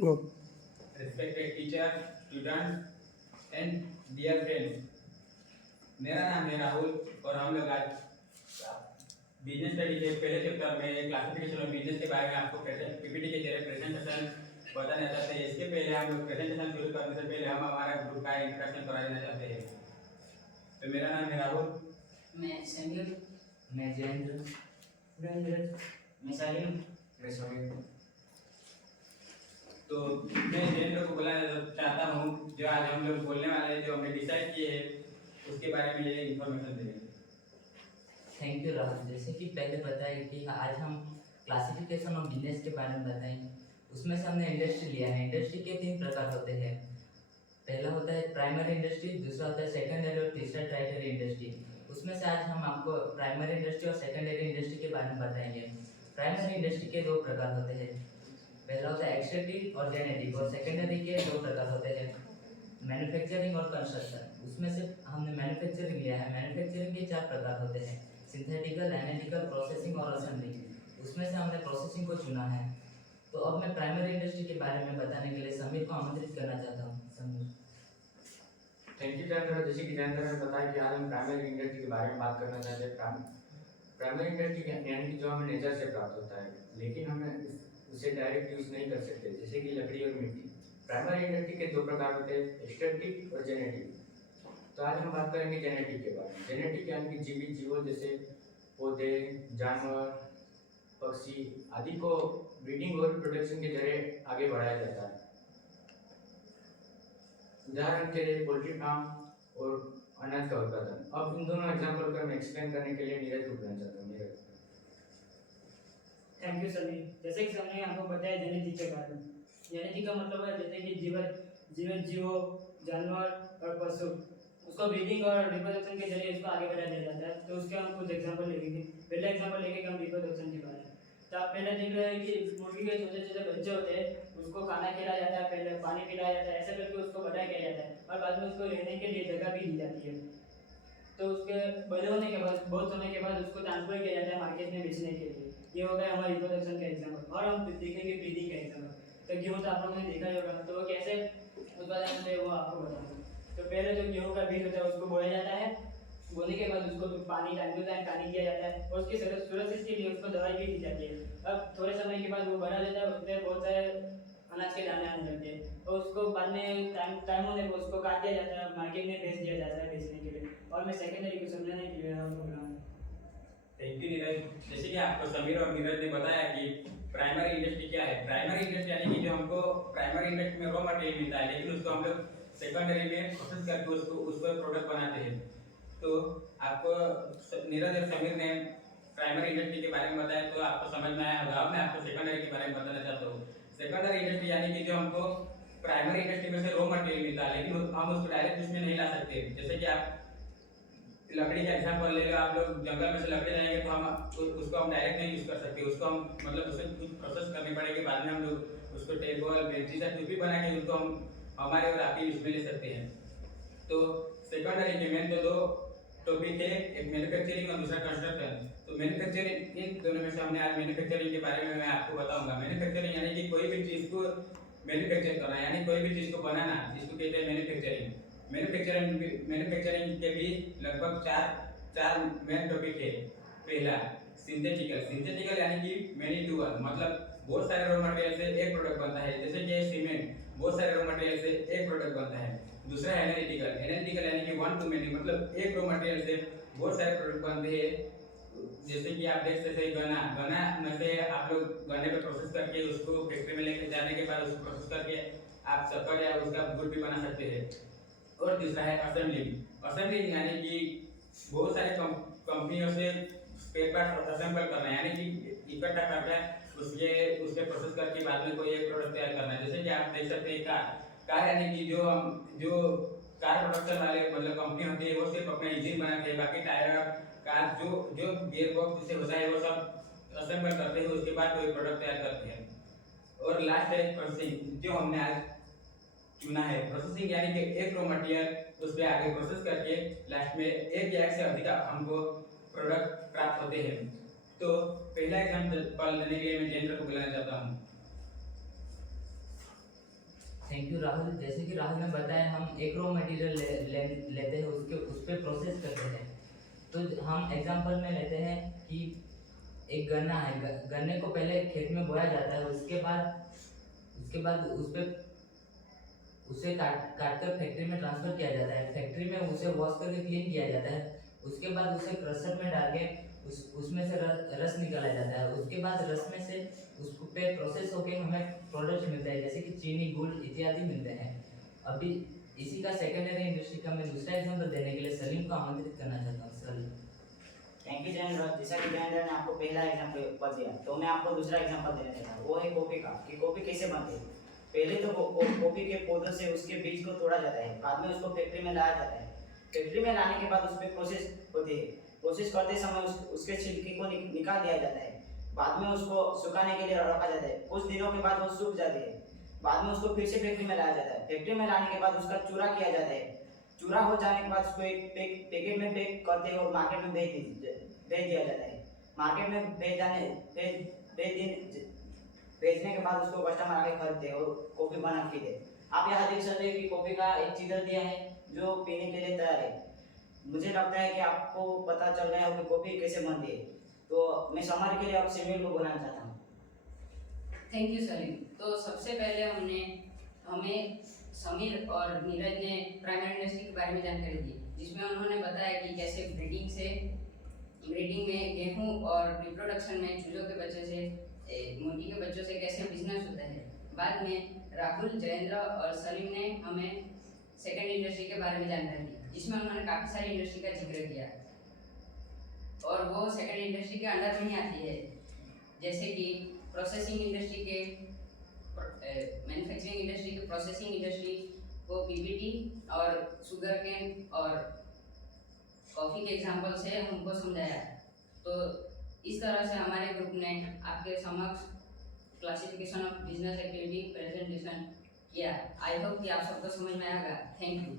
Go. Respected teacher, students and dear friends, मेरा नाम है राहुल और हम लोग आज बिजनेस स्टडी के पहले चैप्टर में क्लासिफिकेशन ऑफ बिजनेस के बारे में आपको पीपीटी के जरिए प्रेजेंटेशन बताना चाहते हैं। इसके पहले हम लोग प्रेजेंटेशन शुरू करने से पहले हम हमारा ग्रुप का इंट्रोडक्शन करा देना चाहते हैं। तो मेरा नाम है राहुल, मैं संगीत, मैं जयेंद्र, मैं सालिम। मैं समीर। तो मैं जयेंद्र को बुलाना चाहता हूँ जो आज हम लोग बोलने वाले हैं, जो हमने डिसाइड किए हैं उसके बारे में ये इन्फॉर्मेशन देंगे। Thank you Rahul. जैसे कि पहले बताया कि आज हम क्लासिफिकेशन ऑफ बिजनेस के बारे में बताएंगे। उसमें से हमने इंडस्ट्री लिया है। इंडस्ट्री के 3 प्रकार होते हैं। पहला होता है प्राइमरी इंडस्ट्री, दूसरा होता है सेकेंडरी और तीसरा टर्शियरी इंडस्ट्री। उसमें से आज हम आपको प्राइमरी इंडस्ट्री और सेकेंडरी इंडस्ट्री के बारे में बताएंगे। प्राइमरी इंडस्ट्री के 2 प्रकार होते हैं। पहला होता है एक्सट्रैक्टिव और जेनेटिक, और सेकेंडरी के 2 प्रकार होते हैं, मैन्युफैक्चरिंग और कंस्ट्रक्शन। उसमें से हमने मैन्युफैक्चरिंग लिया है। मैन्युफैक्चरिंग के 4 प्रकार होते हैं, सिंथेटिकल, एनालिटिकल, प्रोसेसिंग और असेंबली। उसमें से हमने प्रोसेसिंग को चुना है। तो अब मैं प्राइमरी इंडस्ट्री के बारे में बताने के लिए समीर को आमंत्रित करना चाहता हूँ। समीर। Thank you Jayendra. जैसे कि जयेंद्र ने बताया कि आज हम प्राइमरी इंडस्ट्री के बारे में बात करना चाहते हैं। प्राइमरी इंडस्ट्री यानी कि जो हमें नेचर से प्राप्त होता है, लेकिन हमें उसे डायरेक्ट यूज नहीं कर सकते, जैसे कि लकड़ी और मिट्टी। प्राइमरी इंडस्ट्री के 2 प्रकार होते हैं, एक्सट्रैक्टिव और जेनेटिक। तो आज हम बात करेंगे जेनेटिक के बारे में। जेनेटिक यानी कि जीवित जीवों जैसे पौधे, जानवर, पक्षी आदि को ब्रीडिंग और प्रोडक्शन के जरिए आगे बढ़ाया जाता है। उदाहरण के लिए पोल्ट्री फार्म और अनाज का उत्पादन। अब इन दोनों एग्जाम्पल को मैं एक्सप्लेन करने के लिए नीरज को बुलाना चाहता हूँ। नीरज। Thank you Sameer. जैसे कि हमने आपको बताया जेनेटिक के बारे में। जेनेटिक का मतलब है जैसे कि जीवित जीवों, जानवर और पशु, उसको ब्रीडिंग और रिप्रोडक्शन के जरिए उसको आगे बढ़ाया जाता है। तो उसके हम कुछ एग्जांपल लेंगे। पहला एग्जांपल लेंगे हम रिप्रोडक्शन के बारे में। तो आप पहले देख रहे हैं कि मुर्गी के छोटे छोटे बच्चे होते हैं, उसको खाना खिलाया जाता है, पहले पानी पिलाया जाता है, ऐसे करके उसको बड़ा किया जाता है और बाद में उसको रहने के लिए जगह भी दी जाती है। तो उसके बड़े होने के बाद बहुत समय के बाद उसको ट्रांसफर किया जाता है मार्केट में बेचने के लिए। ये हो गया हमारा रिप्रोडक्शन का एग्जाम्पल। और हम देखेंगे ब्रीडिंग का एग्जाम्पल। तो गेहूँ तो आप लोगों ने देखा ही होगा, तो वो कैसे उत्पादन होते हैं वो आपको बताऊंगा। तो पहले जो गेहूँ का बीज होता है उसको बोया जाता है। बोने के बाद उसको पानी टाइम टू टाइम पानी दिया जाता है और उसकी सुरक्षित के लिए उसको दवाई भी दी जाती है। अब थोड़े समय के बाद वो बड़ा रहता है, उसमें बहुत सारे अनाज के दाने आने लगते हैं और उसको बाद में टाइम होने पर उसको काट दिया जाता है, मार्केट में भेज दिया जाता है बेचने के लिए। और मैं सेकेंडरी को समझाने के लिए प्रोग्राम। Thank you Neeraj. जैसे कि आपको समीर और नीरज ने बताया कि प्राइमरी इंडस्ट्री क्या है। प्राइमरी इंडस्ट्री यानी कि जो हमको प्राइमरी इंडस्ट्री में रॉ मटेरियल मिलता है, लेकिन उसको हम लोग सेकेंडरी में प्रोसेस करके उसको प्रोडक्ट बनाते हैं। तो आपको नीरज और समीर ने प्राइमरी इंडस्ट्री के बारे में बताया, तो आपको समझ में आया होगा। अब मैं आपको सेकेंडरी के बारे में बताना चाहता हूँ। सेकेंडरी इंडस्ट्री यानी कि जो हमको प्राइमरी इंडस्ट्री में से रॉ मटेरियल मिलता है, लेकिन हम उसको डायरेक्ट उसमें नहीं ला सकते। जैसे कि आप लकड़ी का एग्जांपल ले लो, आप लोग जंगल में से लकड़ी लाएंगे तो हम उसको हम डायरेक्ट नहीं यूज कर सकते। उसको हम मतलब उसे कुछ प्रोसेस करनी पड़ेगी, बाद में हम लोग उसको टेबल, बेंचेस या कुछ भी बना के उसको हम हमारे और आपके यूज में ले सकते हैं। तो सेकेंडरी के मेन तो 2 टॉपिक है, एक मैन्युफैक्चरिंग और दूसरा कंस्ट्रक्शन। तो मैन्युफैक्चरिंग, इन दोनों में से हमने आज मैन्युफैक्चरिंग के बारे में मैं आपको बताऊंगा। मैन्युफैक्चरिंग यानी कि कोई भी चीज को मैन्युफैक्चर करना, यानी कोई भी चीज को बनाना, जिसको कहते हैं मैन्युफैक्चरिंग। मैन्युफैक्चरिंग के भी लगभग चार मेन टॉपिक है। पहला सिंथेटिकल। सिंथेटिकल यानी कि मैनी टू वन, मतलब बहुत सारे रॉ मटेरियल से एक प्रोडक्ट बनता है। जैसे कि सीमेंट, बहुत सारे रॉ मटेरियल से एक प्रोडक्ट बनता है। दूसरा है एनालिटिकल। एनालिटिकल यानी कि 1 to many, मतलब एक रॉ मटेरियल से बहुत सारे प्रोडक्ट बनते हैं। जैसे कि आप देख सकते हैं गन्ना में से आप लोग गन्ने पे प्रोसेस करके उसको फैक्ट्री में लेकर जाने के बाद उसको प्रोसेस करके आप शक्कर या उसका गुड़ भी बना सकते हैं। और तीसरा है असेंबलिंग। असेंबलिंग यानी कि बहुत सारे कंपनियों से स्पेयर पार्ट असेंबल करना, यानी कि इकट्ठा करके उसके प्रोसेस करके बाद में कोई एक प्रोडक्ट तैयार करना है। जैसे कि आप देख सकते हैं कार यानी कि जो कार प्रोडक्शन वाले मतलब कंपनी होती है, वो सिर्फ अपना इंजन बनाते हैं, बाकी टायर, कार जो गियर बॉक्स जिसे होता है वो सब असेंबल करते हैं, उसके बाद कोई प्रोडक्ट तैयार करते हैं। और लास्ट है प्रोसेसिंग, जो हमने आज चुना है। प्रोसेसिंग यानी कि एक रॉ मटेरियल उस पे आगे प्रोसेस करके लास्ट में एक या एक से अधिक हमको प्रोडक्ट प्राप्त होते हैं। तो पहला एग्जांपल देने के लिए मैं जयेंद्र को बुलाना चाहता हूँ। Thank you Rahul. जैसे कि राहुल ने बताया, हम एक रॉ मटेरियल लेते हैं, उसके उस पर प्रोसेस करते हैं। तो हम एग्जांपल में लेते हैं कि एक गन्ना है, गन्ने को पहले खेत में बोया जाता है, उसके बाद उस पे उसे काट कर फैक्ट्री में ट्रांसफ़र किया जाता है। फैक्ट्री में उसे वॉश करके क्लीन किया जाता है। उसके बाद उसे क्रशर में डाल के उसमें से रस निकाला जाता है। उसके बाद रस में से उस पे प्रोसेस होके हमें प्रोडक्ट मिलता है, जैसे कि चीनी, गुड़ इत्यादि मिलते हैं। अभी इसी का सेकेंडरी इंडस्ट्री का मैं दूसरा एग्जांपल देने के लिए सलीम को आमंत्रित करना चाहता हूँ। सलीम। Thank you Jayendra. जैसा कि जयेंद्र ने आपको पहला एग्जांपल दिया, तो मैं आपको दूसरा एग्जांपल देना चाहता हूँ। वो है कॉफी का, कि कॉफी कैसे बनती है। पहले तो कॉफी के पौधों से उसके बीज को तोड़ा जाता है, बाद में उसको फैक्ट्री में लाया जाता है। फैक्ट्री में लाने के बाद उस पर प्रोसेस होती है। प्रोसेस करते समय उसके छिलके को निकाल दिया जाता है। बाद में उसको सुखाने के लिए रखा जाता है। कुछ दिनों के बाद वो सूख जाती है। बाद में उसको फिर से फैक्ट्री में लाया जाता है। फैक्ट्री में लाने के बाद उसका चूरा किया जाता है। चूरा हो जाने के बाद उसको एक पैकेट में पैक करते हैं और मार्केट में भेज दिया जाता है। मार्केट में बेचने के बाद उसको कस्टमर आके खरीदते हैं और कॉफी बना के पीते हैं। आप यहाँ देख सकते हैं कि कॉफी का एक चित्र दिया है जो पीने के लिए तैयार है। मुझे लगता है कि आपको पता चल रहा है कि कॉफी कैसे बनती है। तो मैं समझ के लिए आप समीर को बोलना चाहता हूँ। Thank you Salim. तो सबसे पहले हमें समीर और नीरज ने प्राइमरी इंडस्ट्री के बारे में जानकारी दी, जिसमें उन्होंने बताया कि कैसे ब्रीडिंग में गेहूं और रिप्रोडक्शन में चूजों के बच्चों से मुर्गी के बच्चों से कैसे बिजनेस होता है। बाद में राहुल, जयेंद्र और सलीम ने हमें सेकेंड इंडस्ट्री के बारे में जानकारी दी, जिसमें उन्होंने काफ़ी सारी इंडस्ट्री का जिक्र किया और वो सेकेंड इंडस्ट्री के अंडर में ही आती है, जैसे कि प्रोसेसिंग इंडस्ट्री के मैन्युफैक्चरिंग इंडस्ट्री के प्रोसेसिंग इंडस्ट्री को पीपीटी और शुगर केन और कॉफ़ी के एग्जांपल से हमको समझाया। तो इस तरह से हमारे ग्रुप ने आपके समक्ष classification of business activity presentation किया। आई होप कि आप सबको समझ में आएगा। Thank you.